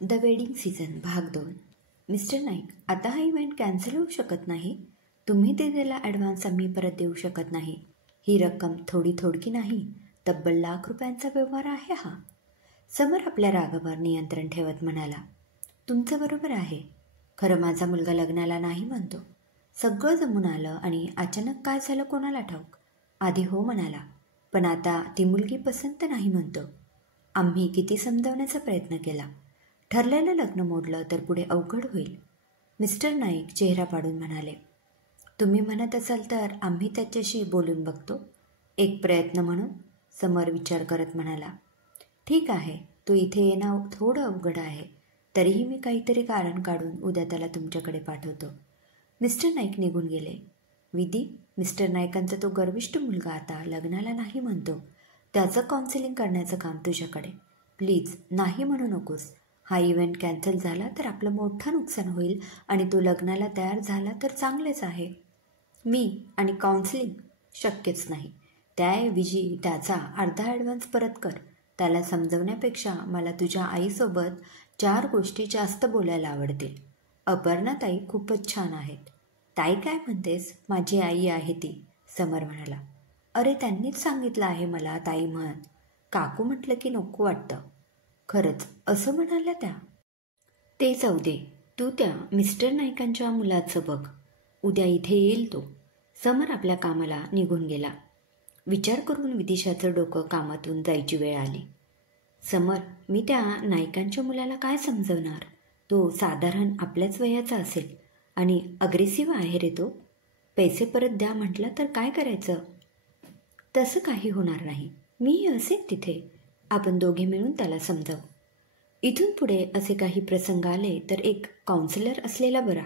The wedding season भाग 2. Mister Naik, आता हा इव्हेंट कॅन्सल होऊ शकत नाही. तुम्ही दिलेला ॲडव्हान्स आम्ही परत देऊ शकत नाही. ही रक्कम थोडकी नाही, तब्बल ₹1,00,000 व्यवहार आहे हा. समर आपल्या रागावर नियंत्रण ठेवत म्हणाला, तुमचं बरोबर आहे. खरं माझा मुलगा लग्नाला नाही म्हणतो. सगळं जमून आलं आणि अचानक काय झालं कोणाला ठाऊक. आधी हो म्हणाला, पण आता ती मुलगी पसंत नाही म्हणतो. आम्ही किती समजावण्याचा प्रयत्न केला. ठरलेलं लग्न मोडलं तर पुढे अवघड होईल. मिस्टर नाईक चेहरा पाडून म्हणाले, तुम्ही म्हणत असाल तर आम्ही त्याच्याशी बोलून बघतो. एक प्रयत्न म्हणून. समर विचार करत म्हणाला, ठीक आहे, तू इथे येणं थोडं अवघड आहे. तरीही मी काहीतरी कारण काढून उद्या त्याला तुमच्याकडे पाठवतो. मिस्टर नाईक निघून गेले. विधी, मिस्टर नाईकांचा तो गर्विष्ठ मुलगा आता लग्नाला नाही म्हणतो. त्याचं काउन्सिलिंग करण्याचं काम तुझ्याकडे. प्लीज नाही म्हणू नकोस. हा इव्हेंट कॅन्सल झाला तर आपलं मोठं नुकसान होईल आणि तो लग्नाला तयार झाला तर चांगलेच आहे. मी आणि काउन्सिलिंग शक्यच नाही. त्याऐवजी त्याचा अर्धा ॲडव्हान्स परत कर. त्याला समजवण्यापेक्षा मला तुझ्या आईसोबत 4 गोष्टी जास्त बोलायला आवडतील. अपर्णा ताई खूपच छान आहेत. ताई काय म्हणतेस? माझी आई आहे ती, समर म्हणाला. अरे त्यांनीच सांगितलं आहे मला ताई म्हण. काकू म्हटलं की नको वाटतं. खरंच असं म्हणाल्या त्या? ते जाऊ दे, तू त्या मिस्टर नाईकांच्या मुलाचं बघ. उद्या इथे येईल तो. समर आपल्या कामाला निघून गेला. विचार करून विदिशाचं डोकं कामातून जायची वेळ आली. समर, मी त्या नाईकांच्या मुलाला काय समजवणार? तो साधारण आपल्याच वयाचा असेल आणि अग्रेसिव्ह आहे रे तो. पैसे परत द्या म्हटलं तर काय करायचं? तसं काही होणार नाही. मीही असेल तिथे. आपण दोघे मिळून त्याला समजावू. इथून पुढे असे काही प्रसंग आले तर एक काउन्सिलर असलेला बरा,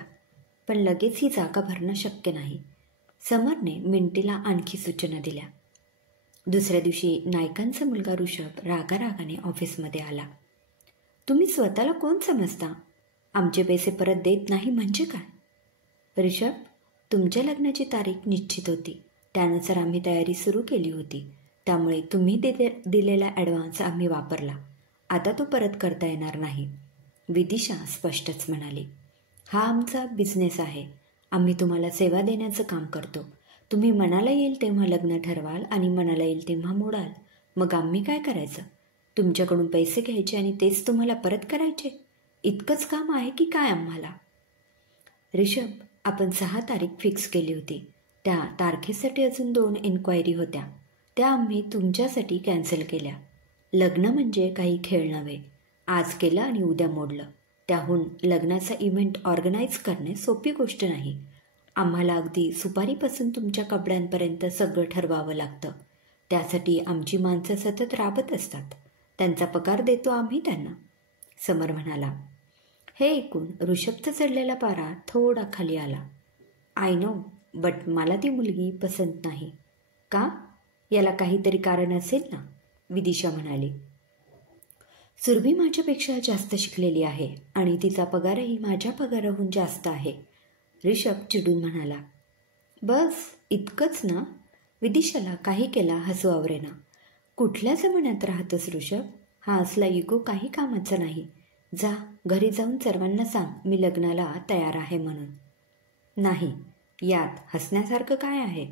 पण लगेच ही जागा भरणं शक्य नाही. समरने मिंटीला आणखी सूचना दिल्या. दुसऱ्या दिवशी नाईकांचा मुलगा ऋषभ रागारागाने ऑफिसमध्ये आला. तुम्ही स्वतःला कोण समजता? आमचे पैसे परत देत नाही म्हणजे काय? ऋषभ, तुमच्या लग्नाची तारीख निश्चित होती. त्यानुसार आम्ही तयारी सुरू केली होती. त्यामुळे तुम्ही दिलेला ॲडव्हान्स आम्ही वापरला. आता तो परत करता येणार नाही. विदिशा स्पष्टच म्हणाली, हा आमचा बिझनेस आहे. आम्ही तुम्हाला सेवा देण्याचं काम करतो. तुम्ही मनाला येईल तेव्हा लग्न ठरवाल आणि मनाला येईल तेव्हा मोडाल. मग आम्ही काय करायचं? तुमच्याकडून पैसे घ्यायचे आणि तेच तुम्हाला परत करायचे? इतकंच काम आहे की काय आम्हाला? ऋषभ, आपण 6 तारीख फिक्स केली होती. त्या तारखेसाठी अजून 2 इन्क्वायरी होत्या. त्या आम्ही तुमच्यासाठी कॅन्सल केल्या. लग्न म्हणजे काही खेळ नव्हे. आज केलं आणि उद्या मोडलं. त्याहून लग्नाचा इव्हेंट ऑर्गनाईज करणे सोपी गोष्ट नाही. आम्हाला अगदी सुपारीपासून तुमच्या कपड्यांपर्यंत सगळं ठरवावं लागतं. त्यासाठी आमची माणसं सतत राबत असतात. त्यांचा पगार देतो आम्ही त्यांना, समर म्हणाला. हे ऐकून ऋषभचा चढलेला पारा थोडा खाली आला. आय नो, बट मला ती मुलगी पसंत नाही. का? याला काहीतरी कारण असेल ना, विदिशा म्हणाली. सुरभी माझ्यापेक्षा जास्त शिकलेली आहे आणि तिचा पगारही माझ्या पगाराहून जास्त आहे, ऋषभ चिडून म्हणाला. बस इतकंच ना? विदिशाला काही केला हसू आवरेना. कुठल्या जमान्यात राहतोस ऋषभ? हा असला इगो काही कामाचा नाही. जा, घरी जाऊन सर्वांना सांग मी लग्नाला तयार आहे म्हणून. नाही, यात हसण्यासारखं काय आहे?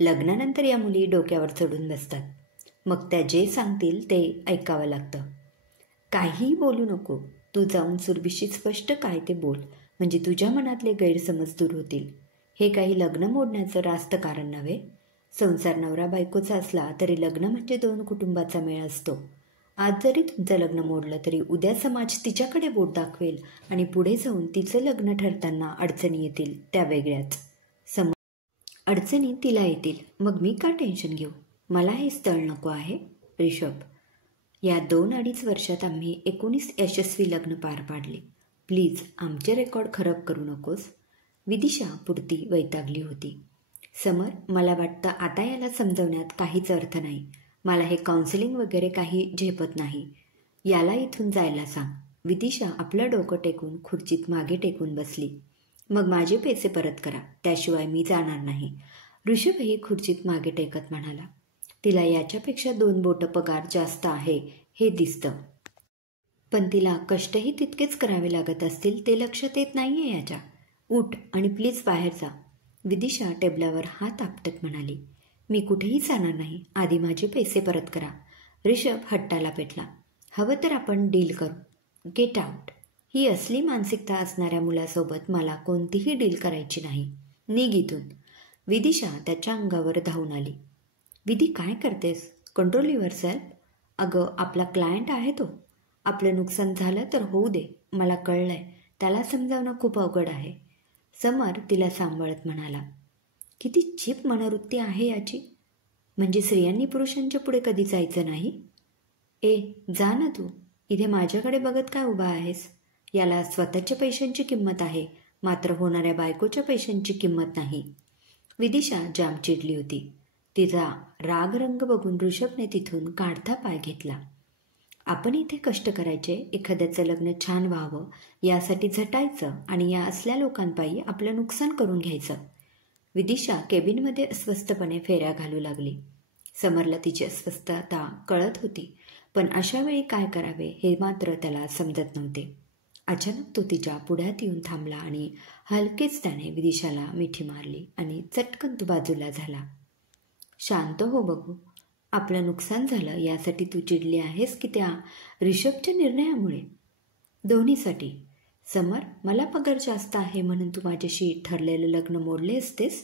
लग्नानंतर या मुली डोक्यावर चढून बसतात. मग त्या जे सांगतील ते ऐकावं लागतं. काहीही बोलू नको. तू जाऊन सुरभीशी स्पष्ट काय ते बोल, म्हणजे तुझ्या मनातले गैरसमज दूर होतील. हे काही लग्न मोडण्याचं रास्त कारण नव्हे. संसार नवरा बायकोचा असला तरी लग्न म्हणजे 2 कुटुंबाचा मेळ असतो. आज जरी तुमचं लग्न मोडलं तरी उद्या समाज तिच्याकडे बोट दाखवेल आणि पुढे जाऊन तिचं लग्न ठरताना अडचणी येतील, त्या वेगळ्याच. अडचणी तिला येतील, मग मी का टेन्शन घेऊ? मला हे स्थळ नको आहे. ऋषभ, या 2-2.5 वर्षात आम्ही 19 यशस्वी लग्न पार पाडले. प्लीज आमचे रेकॉर्ड खराब करू नकोस. विदिशा पुरती वैतागली होती. समर, मला वाटतं आता याला समजवण्यात काहीच अर्थ नाही. मला हे काउन्सिलिंग वगैरे काही झेपत नाही. याला इथून जायला सांग. विदिशा आपलं डोकं टेकून खुर्चीत मागे टेकून बसली. मग माझे पैसे परत करा, त्याशिवाय मी जाणार नाही, ऋषभही खुर्चीत मागे टेकत म्हणाला. तिला याच्यापेक्षा 2 बोटं पगार जास्त आहे हे दिसतं. पण तिला कष्टही तितकेच करावे लागत असतील ते लक्षात येत नाहीये याच्या. उठ आणि प्लीज बाहेर जा. विदिशा टेबलावर हात आपटत म्हणाली. मी कुठेही जाणार नाही. आधी माझे पैसे परत करा. ऋषभ हट्टाला पेटला. हवं तर आपण डील करू. Get out. ही असली मानसिकता असणाऱ्या मुलासोबत मला कोणतीही डील करायची नाही. निघ इथून. विदिशा त्याच्या अंगावर धावून आली. विधी काय करतेस? Control yourself. अगं आपला क्लायंट आहे तो. आपलं नुकसान झालं तर होऊ दे. मला कळलंय. त्याला समजावणं खूप अवघड आहे. समर तिला सांभाळत म्हणाला. किती चीप मनोवृत्ती आहे याची. म्हणजे स्त्रियांनी पुरुषांच्या पुढे कधी जायचं नाही? ए जा ना तू. इथे माझ्याकडे बघत काय उभा आहेस? याला स्वतःच्या पैशांची किंमत आहे, मात्र होणाऱ्या बायकोच्या पैशांची किंमत नाही. विदिशा जाम चिडली होती. तिचा राग रंग बघून ऋषभने तिथून काढता पाय घेतला. आपण इथे कष्ट करायचे, एखाद्याचं लग्न छान व्हावं यासाठी झटायचं आणि या असल्या लोकांपायी आपलं नुकसान करून घ्यायचं. विदिशा केबिनमध्ये अस्वस्थपणे फेऱ्या घालू लागली. समरला तिची अस्वस्थता कळत होती, पण अशा वेळी काय करावे हे मात्र त्याला समजत नव्हते. अचानक तो तिच्या पुढ्यात येऊन थांबला आणि हलकेच त्याने विदिशाला मिठी मारली आणि चटकन तो बाजूला झाला. शांत हो बघू. आपलं नुकसान झालं यासाठी तू चिडली आहेस की त्या ऋषभच्या निर्णयामुळे? दोन्हीसाठी. समर, मला पगार जास्त आहे म्हणून तू माझ्याशी ठरलेलं लग्न मोडले असतेस?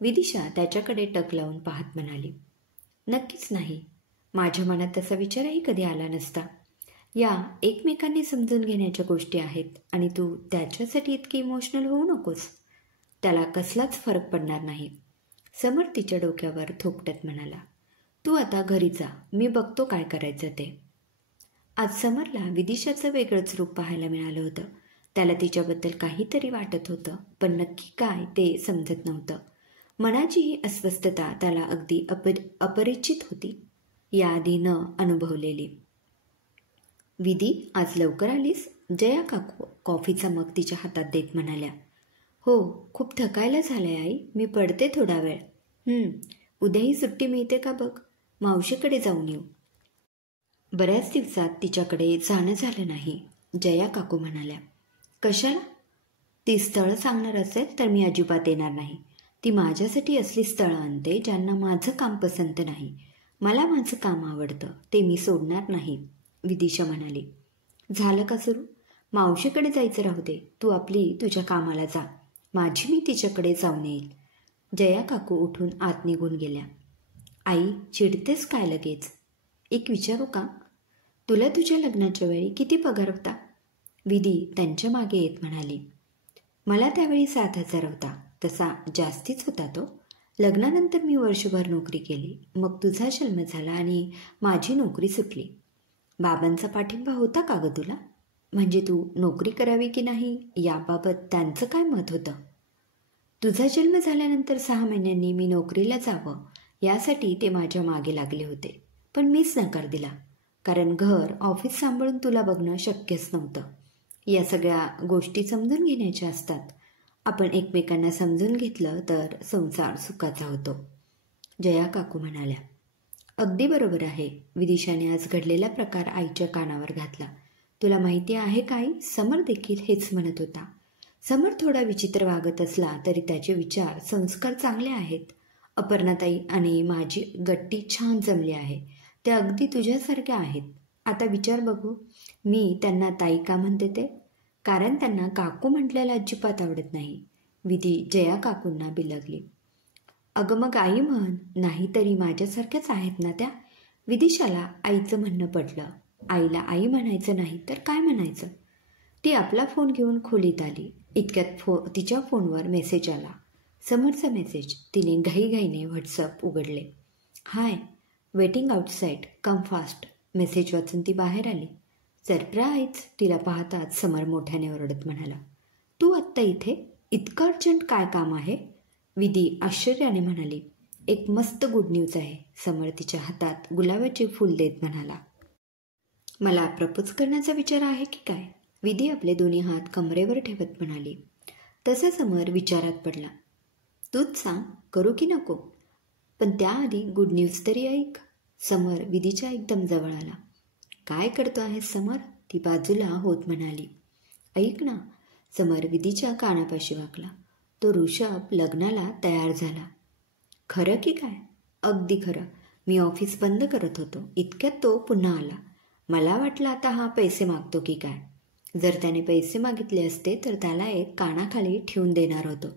विदिशा त्याच्याकडे टक लावून पाहत म्हणाली. नक्कीच नाही. माझ्या मनात तसा विचारही कधी आला नसता. या एकमेकांनी समजून घेण्याच्या गोष्टी आहेत आणि तू त्याच्यासाठी इतकी इमोशनल होऊ नकोस. त्याला कसलाच फरक पडणार नाही. समर तिच्या डोक्यावर थोपटत म्हणाला. तू आता घरी जा. मी बघतो काय करायचं ते. आज समरला विदिशाचं वेगळंच रूप पाहायला मिळालं होतं. त्याला तिच्याबद्दल काहीतरी वाटत होतं, पण नक्की काय ते समजत नव्हतं. मनाची ही अस्वस्थता त्याला अगदी अपरिचित होती, याआधी न अनुभवलेली. विधी, आज लवकर आलीस? जया काकू कॉफीचा मग तिच्या हातात देत म्हणाल्या. हो, खूप थकायला झालंय आई. मी पडते थोडा वेळ. उद्याही सुट्टी मिळते का बघ. मावशीकडे जाऊन येऊ. बऱ्याच दिवसात तिच्याकडे जाणं झालं नाही, जया काकू म्हणाल्या. कशाला? ती स्थळं सांगणार असेल तर मी अजिबात येणार नाही. ती माझ्यासाठी असली स्थळं आणते ज्यांना माझं काम पसंत नाही. मला माझं काम आवडतं, ते मी सोडणार नाही, विदिशा म्हणाली. झालं का सुरू? मावशीकडे जायचं राहू दे. तू आपली तुझ्या कामाला जा. माझी मी तिच्याकडे जाऊन येईल. जया काकू उठून आत निघून गेल्या. आई, चिडतेस काय लगेच? एक विचारू का? तुला तुझ्या लग्नाच्या वेळी किती पगार होता? विधी त्यांच्या मागे येत म्हणाली. मला त्यावेळी 7,000 होता. तसा जास्तीच होता तो. लग्नानंतर मी वर्षभर नोकरी केली. मग तुझा जन्म झाला आणि माझी नोकरी सुटली. बाबांचा पाठिंबा होता का ग तुला? म्हणजे तू नोकरी करावी की नाही याबाबत त्यांचं काय मत होतं? तुझा जन्म झाल्यानंतर 6 महिन्यांनी मी नोकरीला जावं यासाठी ते माझ्या मागे लागले होते, पण मीच नकार दिला. कारण घर ऑफिस सांभाळून तुला बघणं शक्यच नव्हतं. या सगळ्या गोष्टी समजून घेण्याच्या असतात. आपण एकमेकांना समजून घेतलं तर संसार सुखाचा होतो, जया काकू म्हणाल्या. अगदी बरोबर आहे. विदिशाने आज घडलेला प्रकार आईच्या कानावर घातला. तुला माहिती आहे का आई, समर देखील हेच म्हणत होता. समर थोडा विचित्र वागत असला तरी त्याचे विचार संस्कार चांगले आहेत. अपर्णाताई आणि माझी गट्टी छान जमली आहे. त्या अगदी तुझ्यासारख्या आहेत. आता विचार बघू, मी त्यांना ताई का म्हणते ते? कारण त्यांना काकू म्हटल्याला अजिबात आवडत नाही. विधी जया काकूंना बिलगली. अगं मग आई म्हण. नाहीतरी माझ्यासारख्याच आहेत ना त्या. विदिशाला आईचं म्हणणं पडलं. आईला आई म्हणायचं नाही तर काय म्हणायचं? ती आपला फोन घेऊन खोलीत आली. इतक्यात तिच्या फोनवर मेसेज आला. समरचा मेसेज. तिने घाईघाईने व्हॉट्सअप उघडले. Hi, waiting outside, come fast. Message वाचून ती बाहेर आली. सरप्राईज. तिला पाहताच समर मोठ्याने ओरडत म्हणाला. तू आत्ता इथे? इतकं अर्जंट काय काम आहे? विधी आश्चर्याने म्हणाली. एक मस्त गुड न्यूज आहे. समर तिच्या हातात गुलाबाचे फूल देत म्हणाला. मला प्रपोज करण्याचा विचार आहे की काय? विधी आपले दोन्ही हात कमरेवर ठेवत म्हणाली. तसा समर विचारात पडला. तूच सांग, करू की नको? पण त्याआधी गुड न्यूज तरी ऐक. समर विधीच्या एकदम जवळ आला. काय करतो आहेस समर? ती बाजूला होत म्हणाली, ऐक ना. समर विधीच्या कानापाशी वाकला. तो ऋषभ लग्नाला तयार झाला. खरं की काय? अगदी खरं. मी ऑफिस बंद करत होतो, इतक्यात तो पुन्हा आला. मला वाटलं आता हा पैसे मागतो की काय. जर त्याने पैसे मागितले असते तर त्याला एक कानाखाली ठेवून देणार होतो.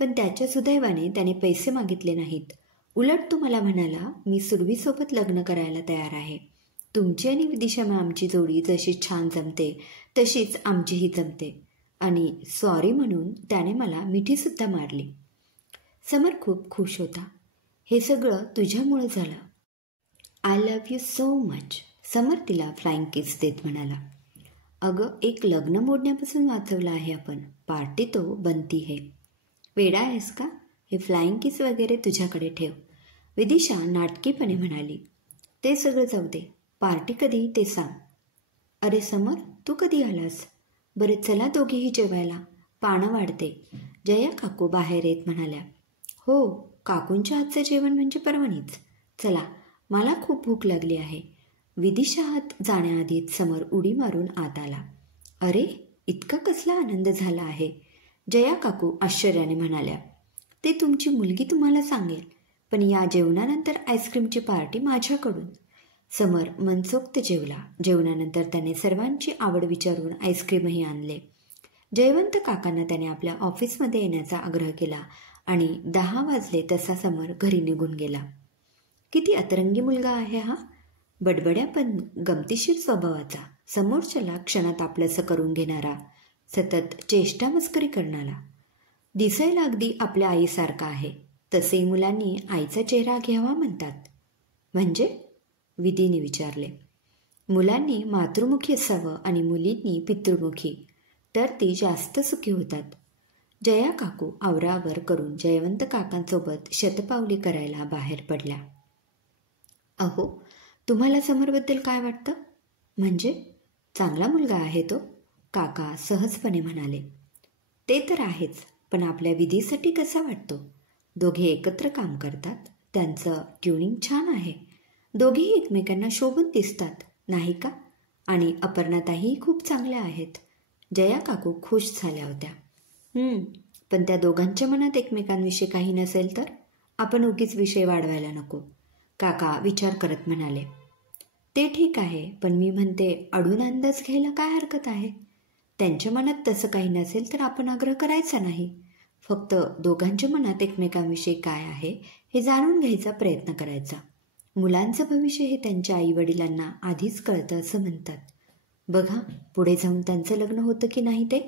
पण त्याच्या सुदैवाने त्याने पैसे मागितले नाहीत. उलट तो मला म्हणाला, मी सुरभीसोबत लग्न करायला तयार आहे. तुमची आणि विदिशा मॅमची जोडी जशी छान जमते तशीच आमचीही जमते. आणि सॉरी म्हणून त्याने मला मिठीसुद्धा मारली. समर खूप खुश होता. हे सगळं तुझ्यामुळं झालं. I love you so much. Samar तिला फ्लाइंग किस देत म्हणाला. अगं, एक लग्न मोडण्यापासून वाचवलं आहे आपण. पार्टी तो बनती है. वेडा आहेस का? हे फ्लाइंग किस वगैरे तुझ्याकडे ठेव. विदिशा नाटकीपणे म्हणाली. ते सगळं जाऊ दे. पार्टी कधी ते सांग. अरे समर, तू कधी आलास? बरे चला दोघेही जेवायला. पानं वाढते. जया काकू बाहेर येत म्हणाल्या. हो, काकूंच्या हातचं जेवण म्हणजे पर्वणीच. चला, मला खूप भूक लागली आहे. विदिशा हात जाण्याआधीच समर उडी मारून आत आला. अरे, इतका कसला आनंद झाला आहे? जया काकू आश्चर्याने म्हणाल्या. ते तुमची मुलगी तुम्हाला सांगेल. पण या जेवणानंतर आईस्क्रीमची पार्टी माझ्याकडून. समर मनसोक्त जेवला. जेवणानंतर त्याने सर्वांची आवड विचारून आईस्क्रीमही आणले. जयवंत काकांना त्याने आपल्या ऑफिसमध्ये येण्याचा आग्रह केला आणि 10 वाजले तसा समर घरी निघून गेला. किती अतरंगी मुलगा आहे हा. बडबड्या पण गमतीशीर स्वभावाचा, समोरच्याला क्षणात आपलंसं करून घेणारा, सतत चेष्टा मस्करी करणारा. दिसायला अगदी आपल्या आईसारखा आहे. तसेही मुलांनी आईचा चेहरा घ्यावा म्हणतात. म्हणजे? विधीने विचारले. मुलांनी मातृमुखी असावं आणि मुलींनी पितृमुखी, तर ती जास्त सुखी होतात. जया काकू आवरावर करून जयवंत काकांसोबत शतपावली करायला बाहेर पडल्या. अहो, तुम्हाला समरबद्दल काय वाटतं? म्हणजे चांगला मुलगा आहे तो, काका सहजपणे म्हणाले. ते तर आहेच, पण आपल्या विधीसाठी कसा वाटतो? दोघे एकत्र काम करतात. त्यांचं ट्युनिंग छान आहे. दोघेही एकमेकांना शोभून दिसतात, नाही का? आणि अपर्णाताईही खूप चांगल्या आहेत. जया काकू खुश झाल्या होत्या. पण त्या दोघांच्या मनात एकमेकांविषयी काही नसेल तर आपण उगीच विषय वाढवायला नको, काका विचार करत म्हणाले. ते ठीक आहे, पण मी म्हणते अडून अंदाज घ्यायला काय हरकत आहे? त्यांच्या मनात तसं काही नसेल तर आपण आग्रह करायचा नाही. फक्त दोघांच्या मनात एकमेकांविषयी काय आहे हे जाणून घ्यायचा प्रयत्न करायचा. मुलांचं भविष्य हे त्यांच्या आईवडिलांना आधीच कळतं असं म्हणतात. बघा, पुढे जाऊन त्यांचं लग्न होतं की नाही ते.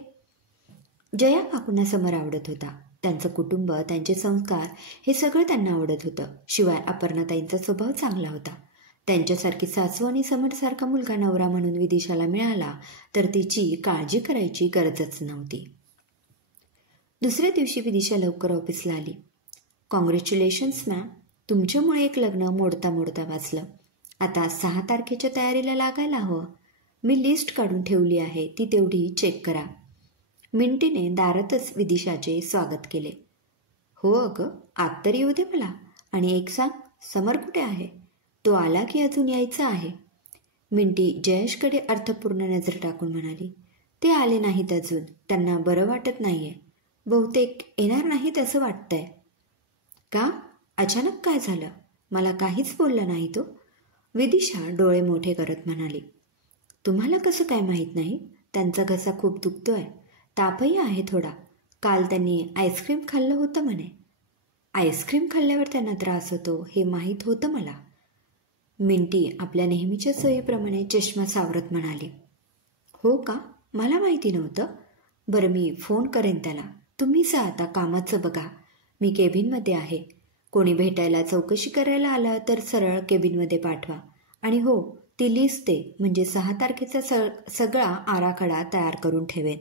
जया काकूंना समर आवडत होता. त्यांचं कुटुंब, त्यांचे संस्कार हे सगळं त्यांना आवडत होतं. शिवाय अपर्णाताईंचा स्वभाव चांगला होता. त्यांच्यासारखी सासू आणि समरसारखा मुलगा नवरा म्हणून विदिशाला मिळाला तर तिची काळजी करायची गरजच नव्हती. दुसऱ्या दिवशी विदिशा लवकर ऑफिसला आली. कॉंग्रॅच्युलेशन्स मॅम, तुमच्यामुळे एक लग्न मोडता मोडता वाचलं. आता 6 तारखेच्या तयारीला लागायला हवं. मी लिस्ट काढून ठेवली आहे, ती तेवढी चेक करा. मिंटीने दारातच विदिशाचे स्वागत केले. हो अगं, आत तर येऊ दे मला. आणि एक सांग, समर कुठे आहे? तो आला की अजून यायचा आहे? मिंटी जयेशकडे अर्थपूर्ण नजर टाकून म्हणाली. ते आले नाहीत अजून. त्यांना बरं वाटत नाहीये. बहुतेक येणार नाहीत असं वाटतंय. का? अचानक काय झालं? मला काहीच बोलला नाही तो. विदिशा डोळे मोठे करत म्हणाली. तुम्हाला कसं काय माहीत नाही? त्यांचा घसा खूप दुखतोय. तापही आहे थोडा. काल त्यांनी आईस्क्रीम खाल्लं होतं म्हणे. आईस्क्रीम खाल्ल्यावर त्यांना त्रास होतो हे माहीत होतं मला. मिंटी आपल्या नेहमीच्या सोयीप्रमाणे चष्मा सावरत म्हणाली. हो का? मला माहिती नव्हतं. बरं, मी फोन करेन त्याला. तुम्ही जा आता कामाचं बघा. मी केबिनमध्ये आहे. कोणी भेटायला चौकशी करायला आलं तर सरळ केबिनमध्ये पाठवा. आणि हो, ती लिस्ट दे, म्हणजे 6 तारखेचा सगळा आराखडा तयार करून ठेवेन.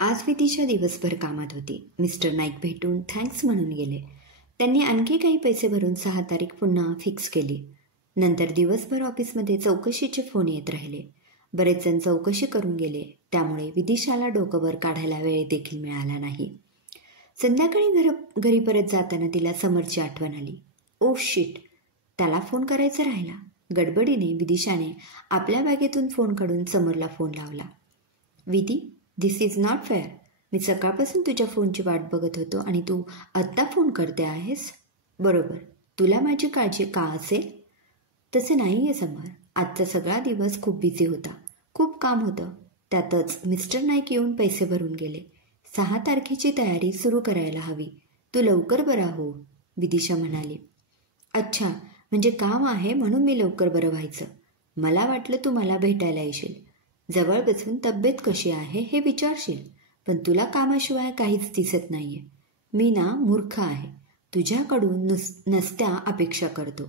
आज विदिशा दिवसभर कामात होती. मिस्टर नाईक भेटून थँक्स म्हणून गेले. त्यांनी आणखी काही पैसे भरून 6 तारीख पुन्हा फिक्स केली. नंतर दिवसभर ऑफिसमध्ये चौकशीचे फोन येत राहिले. बरेच जण चौकशी करून गेले. त्यामुळे विदिशाला डोकंवर काढायला वेळ देखील मिळाला नाही. संध्याकाळी घरी परत जाताना तिला समरची आठवण आली. ओ शिट, त्याला फोन करायचा राहिला. गडबडीने विदिशाने आपल्या बॅगेतून फोन काढून समरला फोन लावला. विधी, दिस इज नॉट फेअर. मी सकाळपासून तुझ्या फोनची वाट बघत होतो आणि तू आत्ता फोन करते आहेस. बरोबर, तुला माझी काळजी का असेल? तसं नाही आहे समर. आजचा सगळा दिवस खूप बिझी होता. खूप काम होतं. त्यातच मिस्टर नाईक येऊन पैसे भरून गेले. 6 तारखेची तयारी सुरू करायला हवी. तू लवकर बरा हो, विदिशा म्हणाली. अच्छा, म्हणजे काम आहे म्हणून मी लवकर बरं व्हायचं. मला वाटलं तू मला भेटायला येशील. जवळ बसून तब्येत कशी आहे हे विचारशील. पण तुला कामाशिवाय काहीच दिसत नाहीये. मी ना मूर्ख आहे. तुझ्याकडून नसत्या अपेक्षा करतो,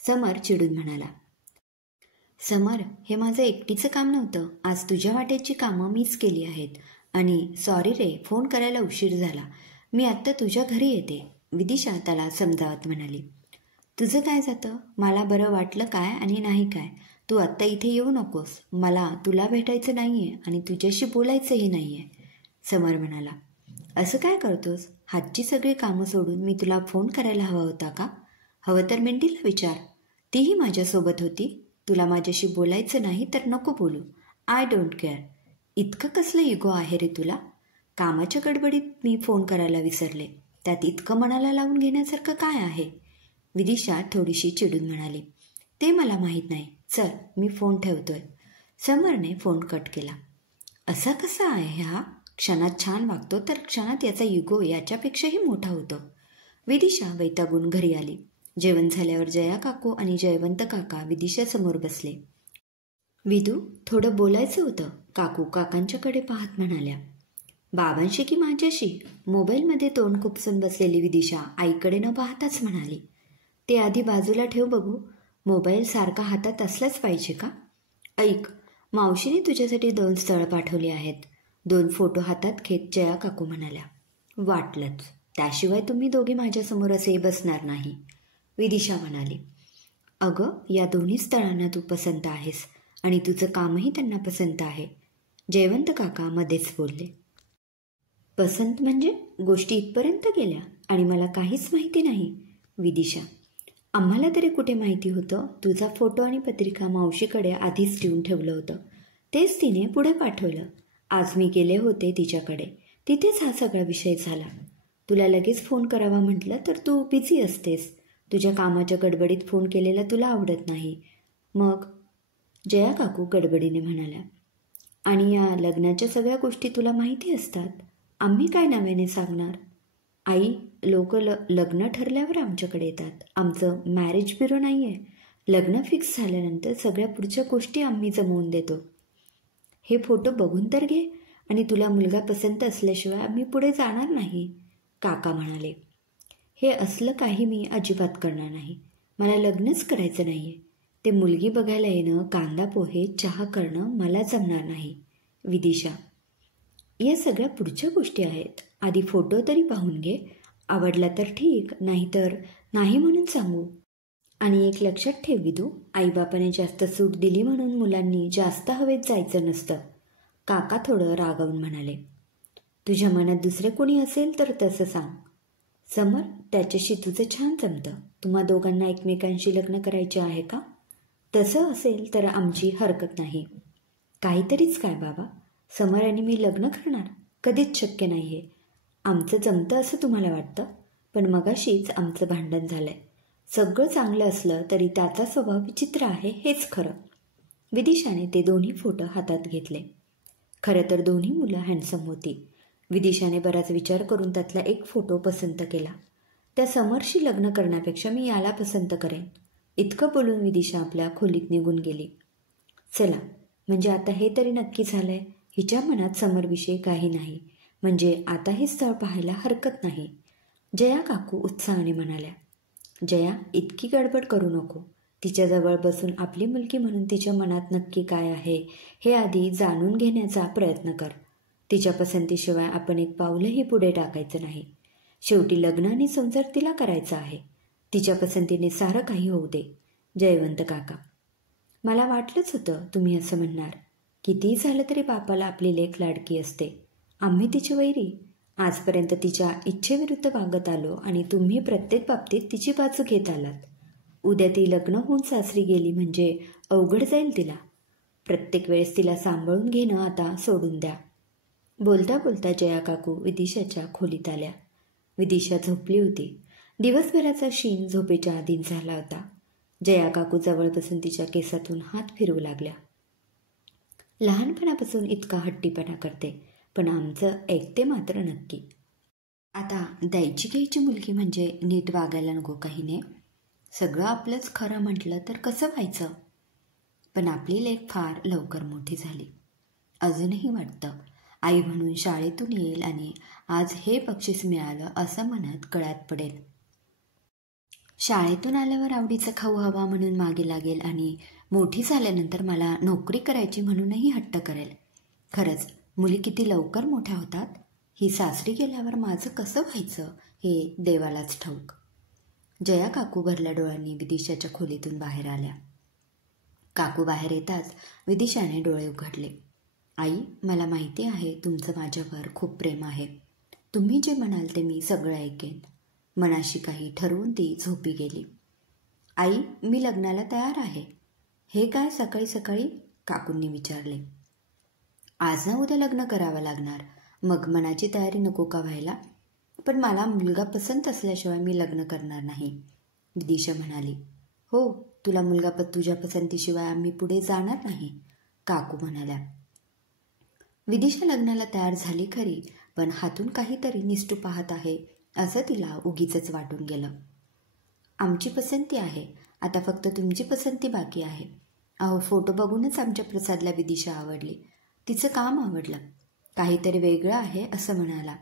समर चिडून म्हणाला. समर, हे माझं एकटीचं काम नव्हतं. आज तुझ्या वाट्याची कामं मीच केली आहेत. आणि सॉरी रे, फोन करायला उशीर झाला. मी आत्ता तुझ्या घरी येते, विदिशा त्याला समजावत म्हणाली. तुझं काय जातं? मला बरं वाटलं काय आणि नाही काय? तू आत्ता इथे येऊ नकोस. मला तुला भेटायचं नाही आहे आणि तुझ्याशी बोलायचंही नाही आहे, समर म्हणाला. असं काय करतोस? हातची सगळी कामं सोडून मी तुला फोन करायला हवा होता का? हवं तर मिंटीला विचार, तीही माझ्यासोबत होती. तुला माझ्याशी बोलायचं नाही तर नको बोलू. I don't care. इतकं कसलं इगो आहे रे तुला? कामाच्या गडबडीत मी फोन करायला विसरले. त्यात इतकं मनाला लावून घेण्यासारखं काय आहे? विदिशा थोडीशी चिडून म्हणाली. ते मला माहीत नाही. चल, मी फोन ठेवतोय. समरने फोन कट केला. असा कसा आहे हा? क्षणात छान वागतो तर क्षणात याचा इगो याच्यापेक्षाही मोठा होतो. विदिशा वैतागून घरी आली. जेवण झाल्यावर जया काकू आणि जयवंत काका विदिशासमोर बसले. विदू, थोडं बोलायचं होतं, काकू काकांच्याकडे पाहत म्हणाल्या. बाबांशी की माझ्याशी? मोबाईलमध्ये तोंड खुपसून बसलेली विदिशा आईकडे न पाहताच म्हणाली. ते आधी बाजूला ठेव बघू. मोबाईल सारखा हातात असलाच पाहिजे का? ऐक, मावशीने तुझ्यासाठी 2 स्थळं पाठवली आहेत. 2 फोटो हातात घेत जया काकू म्हणाल्या. वाटलंच, त्याशिवाय तुम्ही दोघे माझ्यासमोर असे बसणार नाही, विदिशा म्हणाली. अगं, या दोन्ही स्थळांना तू पसंत आहेस आणि तुझं कामही त्यांना पसंत आहे, जयवंत काका मध्येच बोलले. पसंत म्हणजे? गोष्टी इथपर्यंत गेल्या आणि मला काहीच माहिती नाही, विदिशा. आम्हाला तरी कुठे माहिती होतं? तुझा फोटो आणि पत्रिका मावशीकडे आधीच ठेवून ठेवलं होतं. तेच तिने पुढे पाठवलं. आज मी गेले होते तिच्याकडे. तिथेच हा सगळा विषय झाला. तुला लगेच फोन करावा म्हटलं तर तू बिझी असतेस. तुझ्या कामाच्या गडबडीत फोन केलेला तुला आवडत नाही. मग, जया काकू गडबडीने म्हणाल्या. आणि या लग्नाच्या सगळ्या गोष्टी तुला माहिती असतात. आम्ही काय नव्याने सांगणार? आई, लोक लग्न ठरल्यावर आमच्याकडे येतात. आमचं मॅरेज ब्युरो नाही आहे. लग्न फिक्स झाल्यानंतर सगळ्या पुढच्या गोष्टी आम्ही जमवून देतो. हे फोटो बघून तर घे आणि तुला मुलगा पसंत असल्याशिवाय आम्ही पुढे जाणार नाही, काका म्हणाले. हे असलं काही मी अजिबात करणार नाही. मला लग्नच करायचं नाही आहे. ते मुलगी बघायला येणं, कांदा पोहे, चहा करणं मला जमणार नाही, विदिशा. या सगळ्या पुढच्या गोष्टी आहेत. आधी फोटो तरी पाहून घे. आवडला तर ठीक, नाहीतर नाही म्हणून सांगू. आणि एक लक्षात ठेव विदू, आईबापाने जास्त सूट दिली म्हणून मुलांनी जास्त हवेत जायचं नसतं, काका थोडं रागावून म्हणाले. तुझ्या मनात दुसरे कोणी असेल तर तसं सांग, समर. त्याच्याशी तुझं छान जमतं. तुम्हा दोघांना एकमेकांशी लग्न करायचे आहे का? तसं असेल तर आमची हरकत नाही. काहीतरीच काय बाबा, समर आणि मी लग्न करणार? कधीच शक्य नाही आहे. आमचं जमतं असं तुम्हाला वाटतं? पण मगाशीच आमचं भांडण झालंय. सगळं चांगलं असलं तरी त्याचा स्वभाव विचित्र आहे, हेच खरं. विदिशाने ते दोन्ही फोटो हातात घेतले. खरं तर दोन्ही मुलं हँडसम होती. विदिशाने बराच विचार करून त्यातला एक फोटो पसंत केला. त्या समरशी लग्न करण्यापेक्षा मी याला पसंत करेन, इतकं बोलून विदिशा आपल्या खोलीत निघून गेली. चला, म्हणजे आता हे तरी नक्की झालंय, हिच्या मनात समरविषयी काही नाही. म्हणजे आता हे स्थळ पाहायला हरकत नाही, जया काकू उत्साहाने म्हणाल्या. जया, इतकी गडबड करू नको. तिच्याजवळ बसून आपली मुलगी म्हणून तिच्या मनात नक्की काय आहे हे आधी जाणून घेण्याचा प्रयत्न कर. तिच्या पसंतीशिवाय आपण एक पाऊलही पुढे टाकायचं नाही. शेवटी लग्न आणि संसार तिला करायचा आहे. तिच्या पसंतीने सारं काही होऊ दे, जयवंत काका. मला वाटलंच होतं तुम्ही असं म्हणणार. कितीही झालं तरी बापाला आपली लेक लाडकी असते. आम्ही तिची वैरी. आजपर्यंत तिच्या इच्छेविरुद्ध वागत आलो आणि तुम्ही प्रत्येक बाबतीत तिची बाजू घेत आलात. उद्या ती लग्न होऊन सासरी गेली म्हणजे अवघड जाईल तिला. प्रत्येक वेळेस तिला सांभाळून घेणं आता सोडून द्या. बोलता बोलता जया काकू विदिशाच्या खोलीत आल्या. विदिशा झोपली होती. दिवसभराचा शीण झोपेच्या अधीन झाला होता. जया काकू जवळ बसून तिच्या केसातून हात फिरवू लागल्या. लहानपणापासून इतका हट्टीपणा करते, पण आमचं ऐकते मात्र नक्की. आता द्यायची घ्यायची मुलगी म्हणजे नीट वागायला नको काही नाही. सगळं आपलंच खरं म्हटलं तर कसं व्हायचं. पण आपली लेक फार लवकर मोठी झाली. अजूनही वाटतं आई म्हणून शाळेतून येईल आणि आज हे बक्षीस मिळालं असं म्हणत गळ्यात पडेल. शाळेतून आल्यावर आवडीचा खाऊ हवा म्हणून मागे लागेल आणि मोठी झाल्यानंतर मला नोकरी करायची म्हणूनही हट्ट करेल. खरंच मुली किती लवकर मोठ्या होतात. ही सासरी गेल्यावर माझं कसं व्हायचं हे देवालाच ठाऊक. जया काकू भरल्या डोळ्यांनी विदिशाच्या खोलीतून बाहेर आल्या. काकू बाहेर येताच विदिशाने डोळे उघडले. आई, मला माहिती आहे तुमचं माझ्यावर खूप प्रेम आहे. तुम्ही जे म्हणाल ते मी सगळं ऐकेन. मनाशी काही ठरवून ती झोपी गेली. आई, मी लग्नाला तयार आहे. हे काय सकाळी सकाळी? काकूंनी विचारले. आज ना उद्या लग्न करावं लागणार, मग मनाची तयारी नको का व्हायला? पण मला मुलगा पसंत असल्याशिवाय मी लग्न करणार नाही, विदिशा म्हणाली. हो, तुला मुलगा तुझ्या पसंतीशिवाय आम्ही पुढे जाणार नाही, काकू म्हणाल्या. विदिशा लग्नाला तयार झाली खरी, पण हातून काहीतरी निष्ठू पाहत आहे असं तिला उगीचच वाटून गेलं. आमची पसंती आहे, आता फक्त तुमची पसंती बाकी आहे. अहो, फोटो बघूनच आमच्या प्रसादला विदिशा आवडली. तिचं काम आवडलं. काहीतरी वेगळं आहे असं म्हणाला.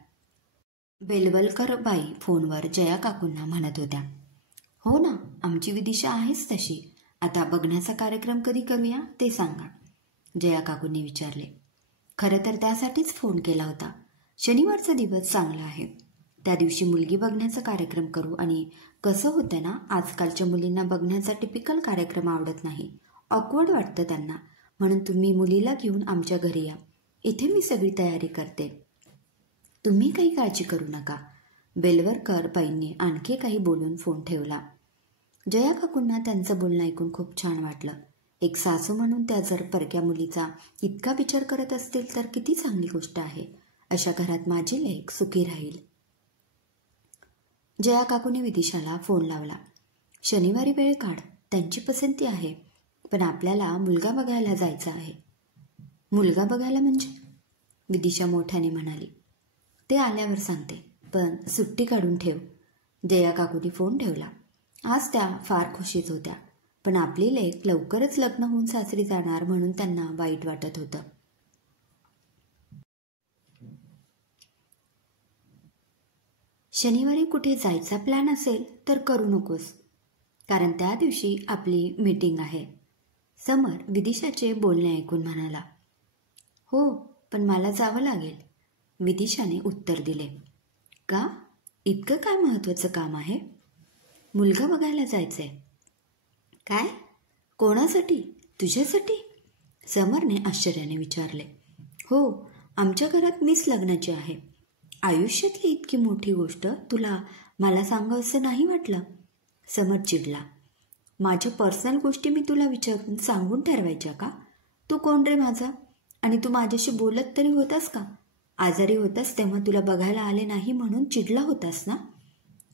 बेलवलकर बाई फोनवर जया काकूंना म्हणत होत्या. हो ना, आमची विदिशा आहेच तशी. आता बघण्याचा कार्यक्रम कधी करूया ते सांगा, जया काकूंनी विचारले. खरं तर त्यासाठीच फोन केला होता. शनिवारचा दिवस चांगला आहे. त्या दिवशी मुलगी बघण्याचा कार्यक्रम करू. आणि कसं होतं ना, आजकालच्या मुलींना बघण्याचा टिपिकल कार्यक्रम आवडत नाही. ऑकवर्ड वाटतं त्यांना. म्हणून तुम्ही मुलीला घेऊन आमच्या घरी या. इथे मी सगळी तयारी करते. तुम्ही काही काळजी करू नका. बेलवलकर बाईंनी आणखी काही बोलून फोन ठेवला. जया काकूंना त्यांचं बोलणं ऐकून खूप छान वाटलं. एक सासू म्हणून त्या जर परक्या मुलीचा इतका विचार करत असतील तर किती चांगली गोष्ट आहे. अशा घरात माझी लेक सुखी राहील. जया काकूने विदिशाला फोन लावला. शनिवारी वेळ काढ. त्यांची पसंती आहे, पण आपल्याला मुलगा बघायला जायचं आहे. मुलगा बघायला म्हणजे? विदिशा मोठ्याने म्हणाली. ते आल्यावर सांगते, पण सुट्टी काढून ठेव. जया काकूनी फोन ठेवला. आज त्या फार खुशीत होत्या, पण आपली लेक लवकरच लग्न होऊन सासरी जाणार म्हणून त्यांना वाईट वाटत होतं. शनिवारी कुठे जायचा प्लॅन असेल तर करू नकोस, कारण त्या दिवशी आपली मीटिंग आहे, समर विदिशाचे बोलणे ऐकून म्हणाला. हो, पण मला जावं लागेल, विदिशाने उत्तर दिले. का? इतकं काय महत्त्वाचं काम आहे? मुलगा बघायला जायचंय. काय? कोणासाठी? तुझ्यासाठी? समरने आश्चर्याने विचारले. हो, आमच्या घरात मीच लग्नाची आहे. आयुष्यातली इतकी मोठी गोष्ट तुला मला सांगावंसं नाही वाटलं? समर चिडला. माझ्या पर्सनल गोष्टी मी तुला विचारून सांगून ठरवायच्या का? तू कोण रे माझा? आणि तू माझ्याशी बोलत तरी होतास का? आजारी होतास तेव्हा तुला बघायला आले नाही म्हणून चिडला होतास ना?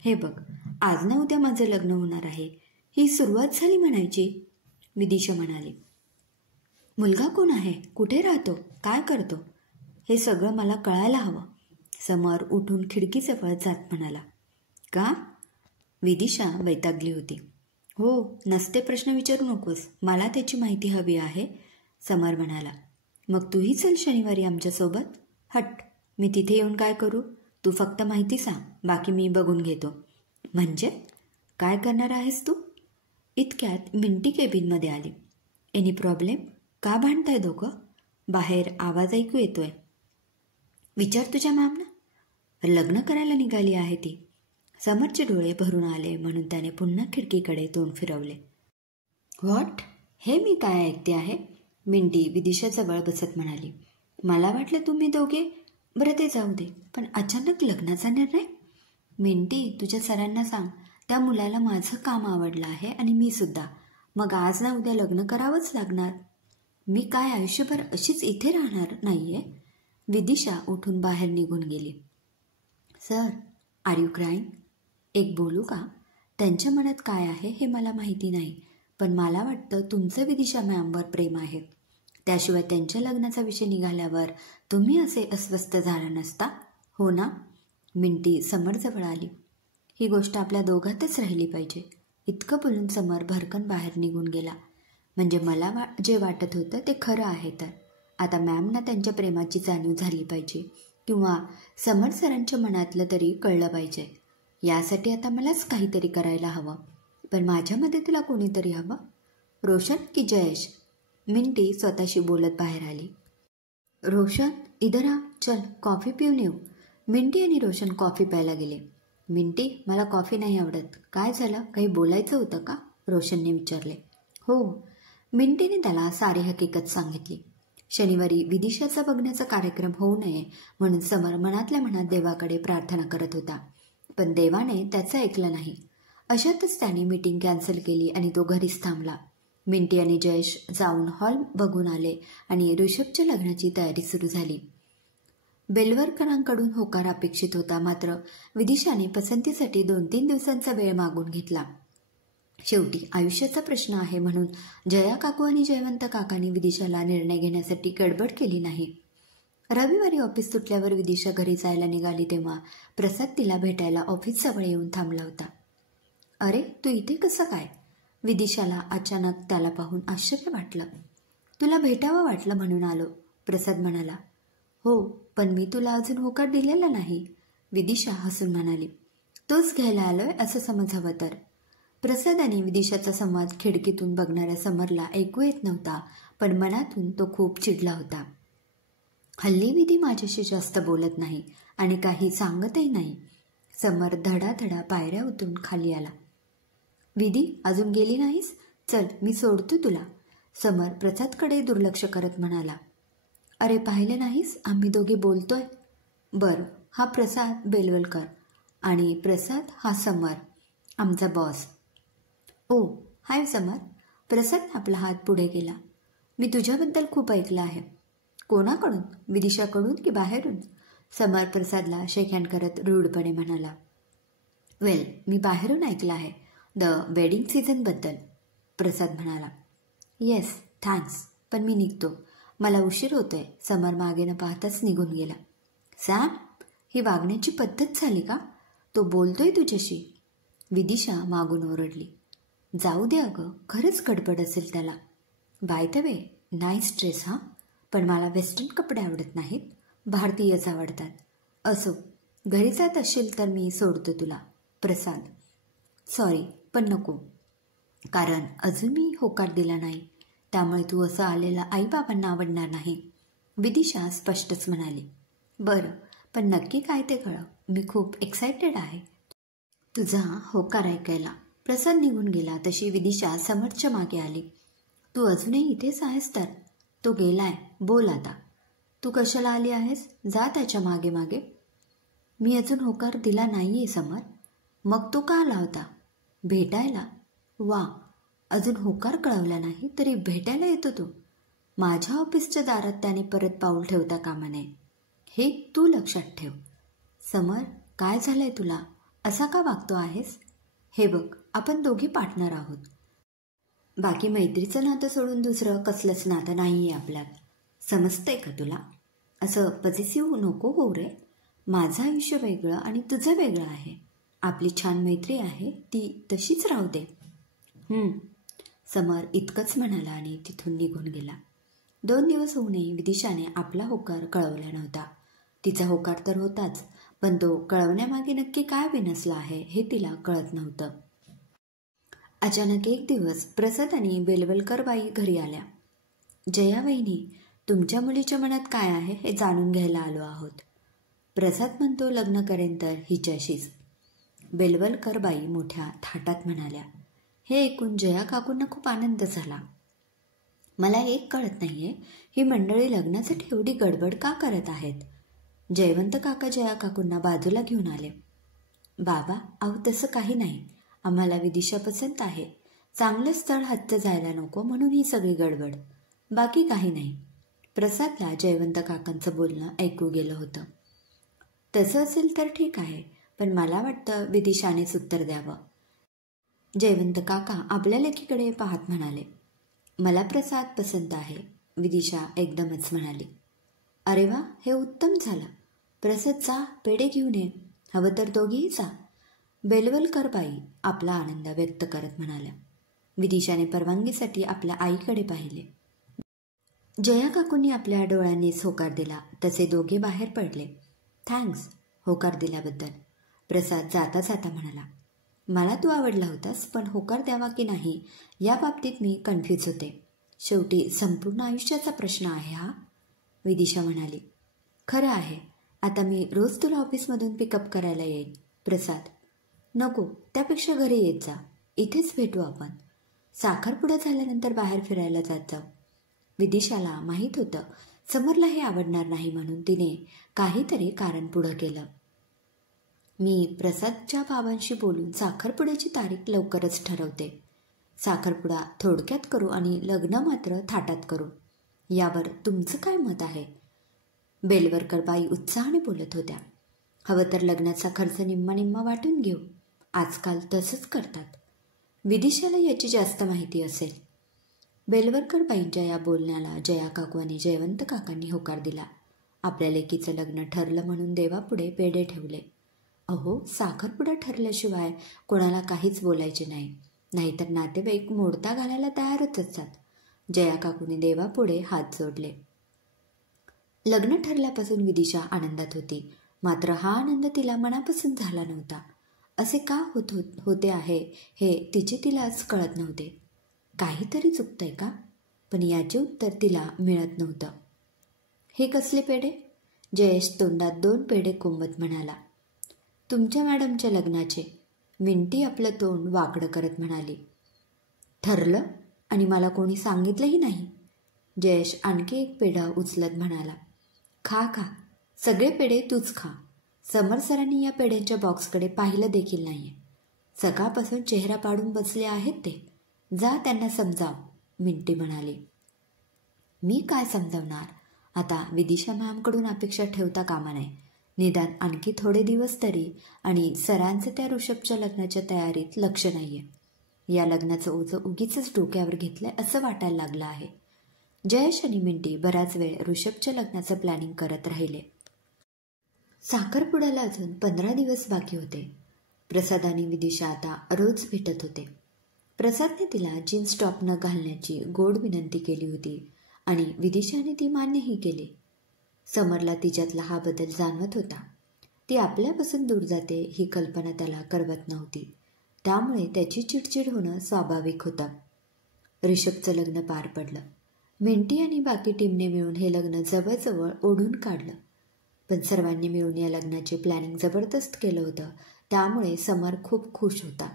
हे बघ, आज ना उद्या माझं लग्न होणार आहे, ही सुरुवात झाली म्हणायची, विदिशा म्हणाली. मुलगा कोण आहे? कुठे राहतो? काय करतो? हे सगळं मला कळायला हवं, समर उठून खिडकीजवळ जात म्हणाला. का? विदिशा वैतागली होती. हो, नसते प्रश्न विचारू नकोस, मला त्याची माहिती हवी आहे, समर म्हणाला. मग तूही चल शनिवारी आमच्यासोबत. हट, मी तिथे येऊन काय करू? तू फक्त माहिती सांग, बाकी मी बघून घेतो. म्हणजे काय करणार आहेस तू? इतक्यात मिंटी केबिनमध्ये आली. Any problem? का भांडताय दोघं? बाहेर आवाज ऐकू येतोय. विचार तुझ्या मामना. लग्न करायला निघाली आहे ती. समरचे डोळे भरून आले म्हणून त्याने पुन्हा खिडकीकडे तोंड फिरवले. व्हॉट? हे मी काय ऐकते आहे? मिंटी विदिशाजवळ बसत म्हणाली. मला वाटलं तुम्ही दोघे. बरं ते जाऊ दे, पण अचानक लग्नाचा निर्णय? मिंटी, तुझ्या सरांना सांग, त्या मुलाला माझं काम आवडलं आहे आणि मी सुद्धा. मग आज ना उद्या लग्न करावंच लागणार. मी काय आयुष्यभर अशीच इथे राहणार नाहीये. विदिशा उठून बाहेर निघून गेली. Sir, are you crying? एक बोलू का? त्यांच्या मनात काय आहे हे मला माहिती नाही, पण मला वाटतं तुमचं विदिशा मॅमवर प्रेम आहे. त्याशिवाय त्यांच्या लग्नाचा विषय निघाल्यावर तुम्ही असे अस्वस्थ झाला नसता, हो ना? मिंटी समरजवळ आली. ही गोष्ट आपल्या दोघातच राहिली पाहिजे. इतकं बोलून समर भरकन बाहेर निघून गेला. म्हणजे मला जे वाटत होतं ते खरं आहे. तर आता मॅमना त्यांच्या प्रेमाची जाणीव झाली पाहिजे, किंवा समर सरांच्या मनातलं तरी कळलं पाहिजे. यासाठी आता मलाच काहीतरी करायला हवं. पण माझ्यामध्ये तुला कोणीतरी हवं. रोशन की जयेश? मिंटी स्वतःशी बोलत बाहेर आली. रोशन, इधर आ, चल कॉफी पिऊन येऊ. मिंटी आणि रोशन कॉफी प्यायला गेले. मिंटी, मला कॉफी नाही आवडत. काय झालं? काही बोलायचं होतं का? रोशनने विचारले. हो. मिंटीने त्याला सारी हकीकत सांगितली. शनिवारी विदिशाचा बघण्याचा कार्यक्रम होऊ नये म्हणून समर मनातल्या मनात देवाकडे प्रार्थना करत होता, पण देवाने त्याचं ऐकलं नाही. अशातच त्याने मीटिंग कॅन्सल केली आणि तो घरीच थांबला. मिंटी आणि जयेश जाऊन हॉल बघून आले आणि ऋषभच्या लग्नाची तयारी सुरू झाली. बेलवरकरांकडून होकार अपेक्षित होता, मात्र विदिशाने पसंतीसाठी 2-3 दिवसांचा वेळ मागून घेतला. शेवटी आयुष्याचा प्रश्न आहे म्हणून जया काकू आणि जयवंत काकांनी विदिशाला निर्णय घेण्यासाठी गडबड केली नाही. रविवारी ऑफिस सुटल्यावर विदिशा घरी जायला निघाली तेव्हा प्रसाद तिला भेटायला ऑफिसजवळ येऊन थांबला होता. अरे, तू इथे कसं काय? विदिशाला अचानक त्याला पाहून आश्चर्य वाटलं. तुला भेटावं वाटलं म्हणून आलो, प्रसाद म्हणाला. हो, पण मी तुला अजून होकार दिलेला नाही, विदिशा हसून म्हणाली. तोच घ्यायला आलोय असं समज हवं तर. प्रसाद आणि विदिशाचा संवाद खिडकीतून बघणाऱ्या समरला ऐकू येत नव्हता, पण मनातून तो खूप चिडला होता. हल्ली विधी माझ्याशी जास्त बोलत नाही आणि काही सांगतही नाही. समर धडाधडा पायऱ्या उतरून खाली आला. विधी, अजून गेली नाहीस? चल, मी सोडतो तुला, समर प्रसादकडे दुर्लक्ष करत म्हणाला. अरे, पाहिलं नाहीस? आम्ही दोघे बोलतोय. बरं, हा प्रसाद बेलवलकर आणि प्रसाद हा समर, आमचा बॉस. ओ, हाय समर. प्रसाद आपला हात पुढे केला. मी तुझ्याबद्दल खूप ऐकलं आहे. कोणाकडून? विदिशाकडून की बाहेरून? समर प्रसादला शेक हँड करत रूढपणे म्हणाला. वेल, मी बाहेरून ऐकलं आहे, द वेडिंग सीझनबद्दल, प्रसाद म्हणाला. येस, थँक्स, पण मी निघतो, मला उशीर होतोय. समर मागे न पाहताच निघून गेला. सॅम, ही वागण्याची पद्धत झाली का? तो बोलतोय तुझ्याशी, विदिशा मागून ओरडली. जाऊ दे अगं, खरंच गडबड असेल त्याला. By the way, nice dress हा, पण मला वेस्टर्न कपडे आवडत नाहीत, भारतीयच आवडतात. असो, घरी जात असशील तर मी सोडतो तुला, प्रसाद. सॉरी, पण नको, कारण अजून मी होकार दिला नाही, त्यामुळे तू असं आलेला आईबाबांना आवडणार नाही, विदिशा स्पष्टच म्हणाली. बरं, पण नक्की काय ते कळव, मी खूप एक्सायटेड आहे तुझा होकार ऐकायला. प्रसाद निघून गेला तशी विदिशा समरच्या मागे आली. तू अजूनही इथेच आहेस तर? तो गेलाय, बोल आता. तू कशाला आली आहेस? जा त्याच्या मागे मागे. मी अजून होकार दिला नाहीये समर. मग तो का आला होता? भेटायला. वा, अजून होकार कळवला नाही तरी भेटायला येतो तो. माझ्या ऑफिसच्या दारात त्याने परत पाऊल ठेवता कामा नये, हे तू लक्षात ठेव. समर, काय झालंय तुला? असा का वागतो आहेस? हे बघ, आपण दोघे पार्टनर आहोत. बाकी मैत्रीचं नातं सोडून दुसरं कसलंच नातं नाही आहे आपल्यात. समजतंय का तुला? असं पॉझिटिव्ह नको होऊ रे. माझं आयुष्य वेगळं आणि तुझं वेगळं आहे. आपली छान मैत्री आहे, ती तशीच राहू दे. समर इतकंच म्हणाला आणि तिथून निघून गेला. 2 दिवस होऊनही विदिशाने आपला होकार कळवला नव्हता. तिचा होकार तर होताच, पण तो कळवण्यामागे नक्की काय बिनसला आहे हे तिला कळत नव्हतं. अचानक एक दिवस प्रसाद आणि बेलवलकर बाई घरी आल्या. जया वहिनी, तुमच्या मुलीच्या मनात काय आहे हे जाणून घ्यायला आलो आहोत. प्रसाद म्हणतो लग्न करेन तर हिच्याशीच, बेलवलकर बाई मोठ्या थाटात म्हणाल्या. हे ऐकून जया काकूंना खूप आनंद झाला. मला एक कळत नाहीये, ही मंडळी लग्नासाठी एवढी गडबड का करत आहेत? जयवंत काका जया काकूंना बाजूला घेऊन आले. बाबा, अहो तसं काही नाही, आम्हाला विदिशा पसंत आहे. चांगलं स्थळ हातचं जायला नको म्हणून ही सगळी गडबड, बाकी काही नाही. प्रसादला जयवंत काकांचं बोलणं ऐकू गेलं होतं. तसं असेल तर ठीक आहे, पण मला वाटतं विदिशानेच उत्तर द्यावं. जयवंत काका आपल्या लेकीकडे पाहत म्हणाले. मला प्रसाद पसंत आहे, विदिशा एकदमच म्हणाली. अरे वा, हे उत्तम झालं. प्रसाद जा, पेढे घेऊन ये. हवं तर दोघीही जा, बेलवलकर बाई आपला आनंद व्यक्त करत म्हणाल्या. विदिशाने परवानगीसाठी आपल्या आईकडे पाहिले. जया काकूंनी आपल्या डोळ्यांनीच होकार दिला. तसे दोघे बाहेर पडले. थँक्स होकार दिल्याबद्दल, प्रसाद जाता जाता म्हणाला. मला तू आवडला होतास, पण होकार द्यावा की नाही या बाबतीत मी कन्फ्यूज होते. शेवटी संपूर्ण आयुष्याचा प्रश्न आहे हा, विदिशा म्हणाली. खरं आहे. आता मी रोज तुला ऑफिसमधून पिकअप करायला येईन. प्रसाद, नको, त्यापेक्षा घरी येत जा. इथेच भेटू आपण. साखरपुडा झाल्यानंतर बाहेर फिरायला जात जाऊ. विदिशाला माहीत होतं समरला हे आवडणार नाही म्हणून तिने काहीतरी कारण पुढं केलं. मी प्रसादच्या बाबांशी बोलून साखरपुड्याची तारीख लवकरच ठरवते. साखरपुडा थोडक्यात करू आणि लग्न मात्र थाटात करू. यावर तुमचं काय मत आहे? बेलवलकर बाई उत्साहाने बोलत होत्या. हवं तर लग्नाचा खर्च निम्मा निम्मा वाटून घेऊ. आजकाल तसंच करतात. विदिशाला याची जास्त माहिती असेल. बेलवलकर बाईंच्या या बोलण्याला जया काकू आणि जयवंत काकांनी होकार दिला. आपल्या लेकीचं लग्न ठरलं म्हणून देवापुढे पेढे ठेवले. अहो, साखरपुडा ठरल्याशिवाय कोणाला काहीच बोलायचे नाही, नाहीतर नातेवाईक मोडता घालायला तयारच असतात. जया काकूने देवापुढे हात जोडले. लग्न ठरल्यापासून विदिशा आनंदात होती, मात्र हा आनंद तिला मनापासून झाला नव्हता. असे का होते आहे हे तिलाच कळत नव्हते. काहीतरी चुकतंय का? पण याचे उत्तर तिला मिळत नव्हतं. हे कसले पेढे? जयेश तोंडात 2 पेढे कोंबत म्हणाला. तुमच्या मॅडमच्या लग्नाचे, मिंटी आपलं तोंड वाकडं करत म्हणाली. ठरलं आणि मला कोणी सांगितलंही नाही. जयेश आणखी एक पेढा उचलत म्हणाला. खा खा, सगळे पेढे तूच खा. समर सरांनी या पेढ्यांच्या बॉक्सकडे पाहिलं देखील नाहीये. सकाळपासून चेहरा पाडून बसले आहेत ते. जा त्यांना समजाव, मिंटी म्हणाली. मी काय समजावणार? आता विदिशा मॅमकडून अपेक्षा ठेवता कामा नये. निदान आणखी थोडे दिवस तरी. आणि सरांचं त्या ऋषभच्या लग्नाच्या तयारीत लक्ष नाहीये. या लग्नाचं ओझं उगीच डोक्यावर घेतलंय असं वाटायला लागलं आहे. जयेश आणि मिंटी बराच वेळ ऋषभच्या लग्नाचं प्लॅनिंग करत राहिले. साखरपुड्याला अजून 15 दिवस बाकी होते. प्रसाद आणि विदिशा आता रोज भेटत होते. प्रसादने तिला जीन्स टॉप न घालण्याची गोड विनंती केली होती आणि विदिशाने ती मान्यही केली. समरला तिच्यातला हा बदल जाणवत होता. ती आपल्यापासून दूर जाते ही कल्पना त्याला करवत नव्हती. त्यामुळे त्याची चिडचिड होणं स्वाभाविक होतं. ऋषभचं लग्न पार पडलं. मिंटी आणि बाकी टीमने मिळून हे लग्न जवळजवळ ओढून काढलं. पण सर्वांनी मिळून या लग्नाचे प्लॅनिंग जबरदस्त केलं होतं. त्यामुळे समर खूप खुश होता.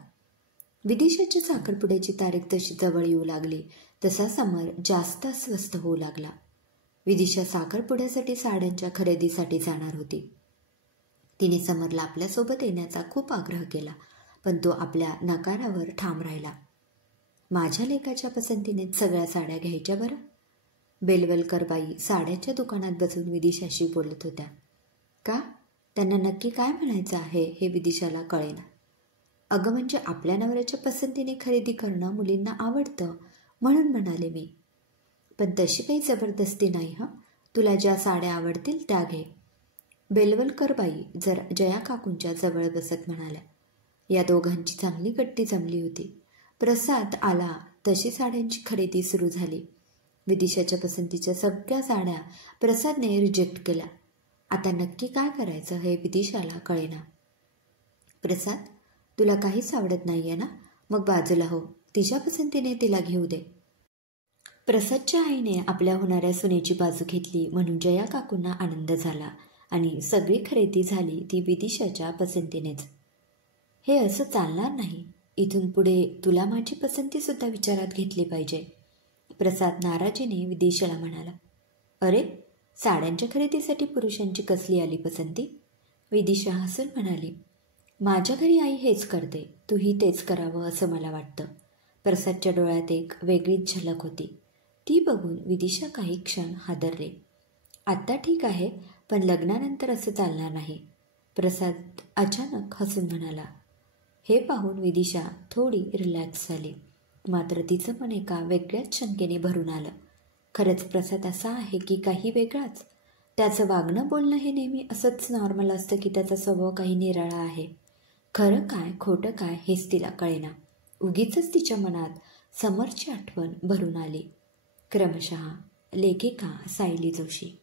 विदिशाच्या साखरपुड्याची तारीख जशी जवळ येऊ लागली तसा समर जास्त अस्वस्थ होऊ लागला. विदिशा साखरपुड्यासाठी साड्यांच्या खरेदीसाठी जाणार होती. तिने समरला आपल्यासोबत येण्याचा खूप आग्रह केला, पण तो आपल्या नकारावर ठाम राहिला. माझ्या लेकाच्या पसंतीने सगळ्या साड्या घ्यायच्या बरं. बेलवलकर बाई साड्याच्या दुकानात बसून विदिशाशी बोलत होत्या. का? त्यांना नक्की काय म्हणायचं आहे हे विदिशाला कळेना. अगं म्हणजे आपल्या नवऱ्याच्या पसंतीने खरेदी करणं मुलींना आवडतं म्हणून म्हणाले मी. पण तशी काही जबरदस्ती नाही हं. तुला ज्या साड्या आवडतील त्या घे. बेलवलकर बाई जया काकूंच्या जवळ बसत म्हणाल्या. या दोघांची चांगली गट्टी जमली होती. प्रसाद आला तशी साड्यांची खरेदी सुरू झाली. विदिशाच्या पसंतीच्या सगळ्या साड्या प्रसादने रिजेक्ट केल्या. आता नक्की काय करायचं हे विदिशाला कळेना. प्रसाद, तुला काहीच आवडत नाहीये ना? मग बाजूला हो, तिच्या पसंतीने तिला घेऊ दे. प्रसादच्या आईने आपल्या होणाऱ्या सुनेची बाजू घेतली म्हणून जया काकूंना आनंद झाला आणि सगळी खरेदी झाली ती विदिशाच्या पसंतीनेच. हे असं चालणार नाही. इथून पुढे तुला माझी पसंतीसुद्धा विचारात घेतली पाहिजे, प्रसाद नाराजीने विदिशाला म्हणाला. अरे, साड्यांच्या खरेदीसाठी पुरुषांची कसली आली पसंती? विदिशा हसून म्हणाली. माझ्या घरी आई हेच करते, तूही तेच करावं असं मला वाटतं. प्रसादच्या डोळ्यात एक वेगळीच झलक होती. ती बघून विदिशा काही क्षण हादरले. आत्ता ठीक आहे, पण लग्नानंतर असं चालणार नाही, प्रसाद अचानक हसून म्हणाला. हे पाहून विदिशा थोडी रिलॅक्स झाली. मात्र तिचं मन एका वेगळ्याच शंकेने भरून आलं. खरंच प्रसाद असा आहे की काही वेगळाच? त्याचं वागणं बोलणं हे नेहमी असंच नॉर्मल असतं की त्याचा स्वभाव काही निराळा आहे? खरं काय खोटं काय हेच तिला कळेना. उगीचच तिच्या मनात समरची आठवण भरून आली. क्रमशः लेखिका सायली जोशी.